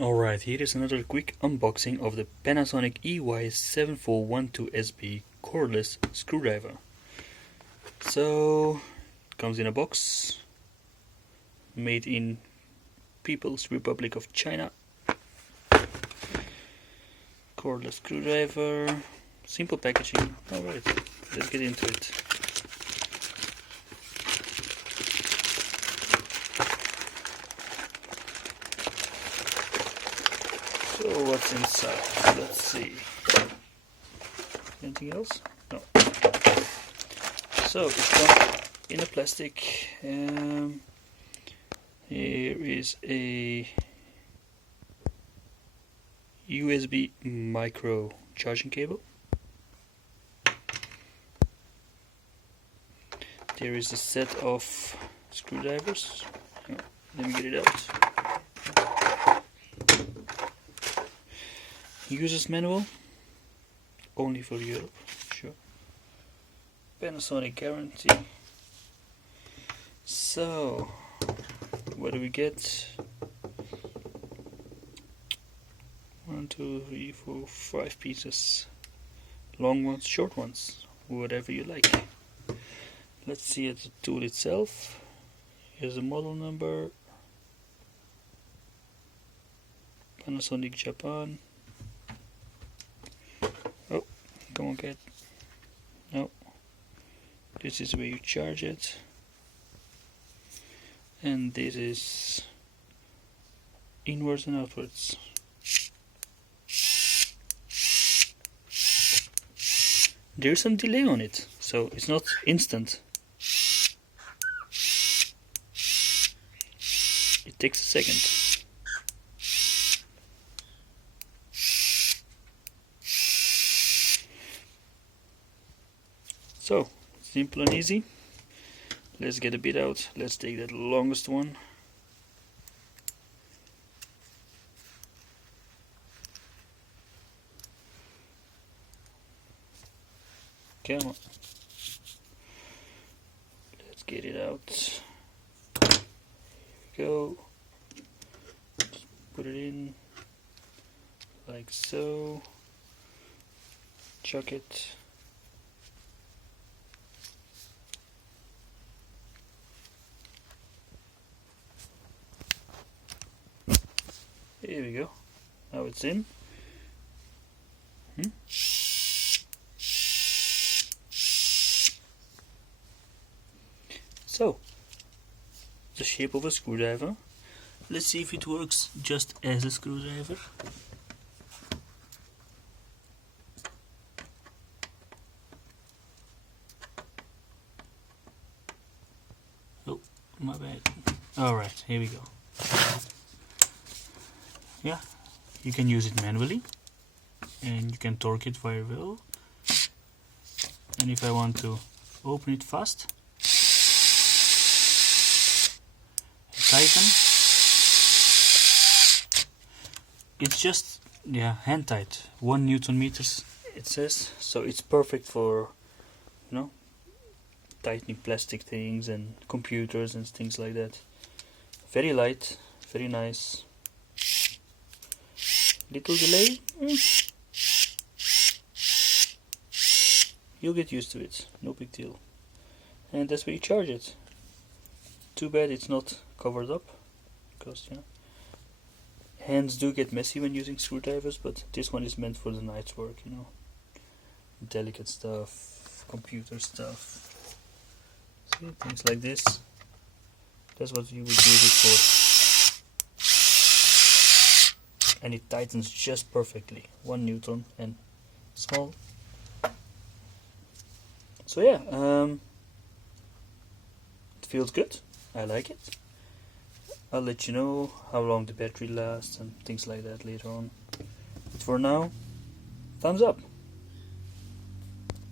Alright, here is another quick unboxing of the Panasonic EY7412SB cordless screwdriver. So, it comes in a box, made in People's Republic of China. Cordless screwdriver, simple packaging. Alright, let's get into it. So what's inside? Let's see. Anything else? No. So it's comes in a plastic. Here is a USB micro charging cable. There is a set of screwdrivers. Let me get it out. User's manual, only for Europe, sure. Panasonic guarantee. So, what do we get? 1, 2, 3, 4, 5 pieces. Long ones, short ones, whatever you like. Let's see at the tool itself. Here's the model number. Panasonic Japan. Oh, come on, cat. No. This is where you charge it. And this is inwards and outwards. There's some delay on it, so it's not instant. It takes a second. So, simple and easy. Let's get a bit out. Let's take that longest one. Come on. Let's get it out. Here we go. Just put it in like so. Chuck it. Here we go. Now it's in. So, the shape of a screwdriver. Let's see if it works just as a screwdriver. Oh, my bad. Alright, here we go. Yeah, you can use it manually and you can torque it very well. And if I want to open it fast, tighten, it's just hand tight, 1 Newton meters it says, so it's perfect for tightening plastic things and computers and things like that. Very light, very nice. Little delay, you'll get used to it, no big deal. And that's where you charge it. Too bad it's not covered up, because hands do get messy when using screwdrivers, but this one is meant for the night's work, delicate stuff, computer stuff. See, things like this. That's what you would use it for. And it tightens just perfectly, 1 Newton and small. So yeah, it feels good. I like it. I'll let you know how long the battery lasts and things like that later on. But for now, thumbs up.